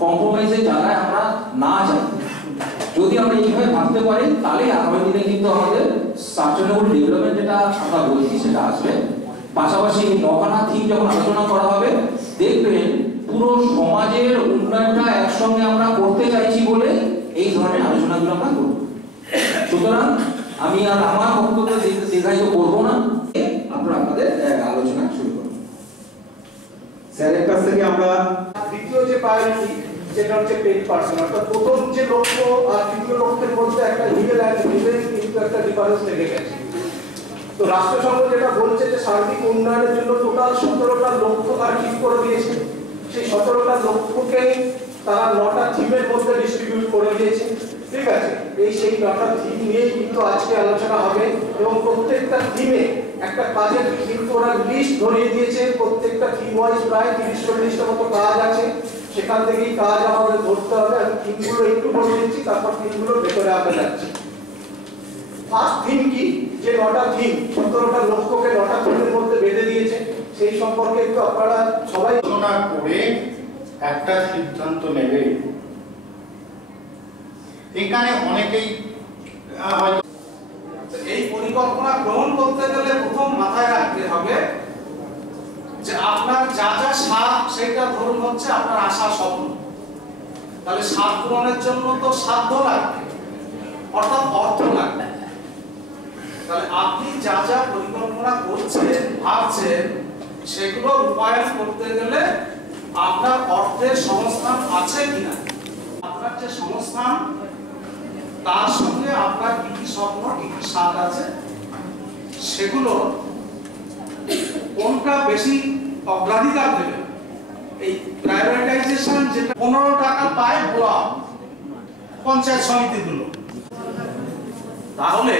কম্প্রোমাইজে জায়গায় আমরা না যাই। যদি আমরা এইভাবে ভাবতে পারি তাহলে আগামী দিনে কিন্তু আমাদের সাস্টেনেবল ডেভেলপমেন্ট যেটা আমরা বলছি সেটা আসবে। পাশাপাশি নখানা থিম যখন আলোচনা করা হবে দেখবেন পুরো সমাজের উন্নয়নটা একসঙ্গে আমরা করতে চাইছি বলে এই ধরনের আলোচনাগুলো আমরা করব। সুতরাং আমি আর আমার বক্তব্য দীর্ঘায়িত করব না, আপনারা আপনাদের আলোচনা শুরু করুন। স্যারের কাছ থেকে আমরা দ্বিতীয় যে প্রায়োরিটি সেটা হচ্ছে পেইড পার্সন, অর্থাৎ প্রথম যে লক্ষ্য আর দ্বিতীয় লক্ষ্যের মধ্যে একটা কিন্তু একটা ডিফারেন্স থেকে গেছে। তো রাষ্ট্রসংঘ যেটা বলছে যে সার্বিক উন্নয়নের জন্য টোটাল 17টা লক্ষ্য তারা ঠিক করে দিয়েছে। সেই 17টা লক্ষ্যকে তারা 9টা থিমের মধ্যে ডিস্ট্রিবিউট করে দিয়েছে। ঠিক আছে, সেই 9টা থিম নিয়েই কিন্তু আজকে আলোচনা হবে এবং প্রত্যেকটা থিমে একটা কাজের কিন্তু ওরা লিস্ট ধরিয়ে দিয়েছে। প্রত্যেকটা থিম ওয়াইজ প্রায় 30-40টা মতো কাজ আছে, সেখান থেকেই কাজ আমাদের ধরতে হবে। আমি থিমগুলো একটু বলে দিচ্ছি, তারপর থিমগুলোর ভেতরে আমরা যাচ্ছি। ফার্স্ট থিম কি, যে 9টা থিম 17টা লক্ষ্যকে 9টা থিমের মধ্যে বেঁধে দিয়েছে, সেই সম্পর্কে একটু আপনারা সবাই আলোচনা করে একটা সিদ্ধান্ত নেবে। এখানে অনেকেই এই পরিকল্পনা গ্রহণ করতে গেলে প্রথম মাথায় রাখতে হবে যে আপনার যা যা স্বাদ সেটা ধরুন হচ্ছে আপনার আশা স্বপ্ন। তাহলে স্বাদ পূরণের জন্য তো সাধ্য লাগবে, অর্থাৎ অর্থ লাগবে। তাহলে আপনি যা যা পরিকল্পনা করছেন ভাবছেন সেগুলো রূপায়ণ করতে গেলে আপনার অর্থের সংস্থান আছে কিনা, আপনার যে সংস্থান তার সঙ্গে আপনার কি কি স্বপ্ন কি কি স্বাদ আছে সেগুলো কোনটা বেশি অগ্রাধিকার দেবে। এই প্রায়োরিটাইজেশন যেটা 15 টাকা পায় ব্লক পঞ্চায়েত সমিতিগুলো, তাহলে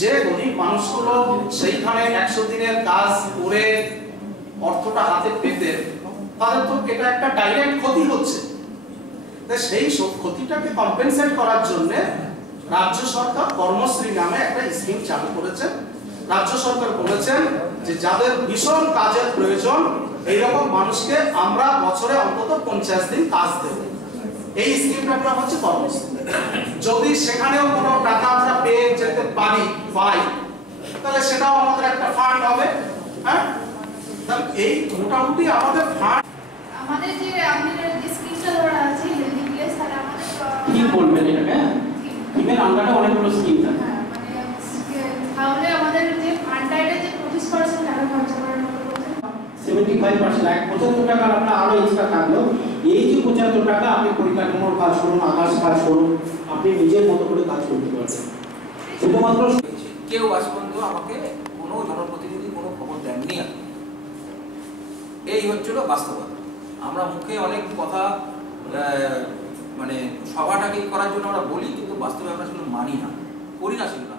যে গরিব মানুষগুলো সেইখানে 100 দিনের কাজ করে অর্থটা হাতে পেতে তাদের তো এটা একটা ডাইরেক্ট ক্ষতি হচ্ছে। সেই সব ক্ষতিটাকে কম্পেনসেট করার জন্য রাজ্য সরকার কর্মশ্রী নামে একটা স্কিম চালু করেছেন। রাজ্য সরকার বলেছেন যে যাদের ভীষণ কাজের প্রয়োজন এইরকম মানুষকে আমরা বছরে অন্তত 50 দিন কাজ দেব। এই স্কিমটা হচ্ছে কর্মশ্রী। যদি সেখানেও কোনো টাকা আমরা পেয়ে যেতে পাই তাহলে সেটাও আমাদের একটা ফান্ড হবে। হ্যাঁ, তাহলে এই মোটামুটি আমাদের ফান্ড আমাদের যে আপনাদের যে স্কিমটা ধরা আছে হেলদি প্লেস, তাহলে আমাদের কি বলবেন এটাকে? থিমের আন্ডারে অনেকগুলো স্কিম থাকে। তাহলে আমাদের যে ফান্ডটা এটা যে 25% টাকা খরচ করার মতো বলছেন 75% 75 টাকা আপনার আরো এক্সট্রা থাকলো। এই যে 75 টাকা আপনি পরিকাঠামোর কাজ করুন, আকাশ কাজ করুন, আপনি নিজের মতো করে কাজ করতে পারবেন। শুধুমাত্র কেউ আজ পর্যন্ত আমাকে কোনো জনপ্রতিনিধি কোনো খবর দেননি। এই হচ্ছিল বাস্তবতা। আমরা মুখে অনেক কথা মানে সভাটাকে করার জন্য আমরা বলি, কিন্তু বাস্তবে আমরা সেগুলো মানি না, করি না সেগুলো।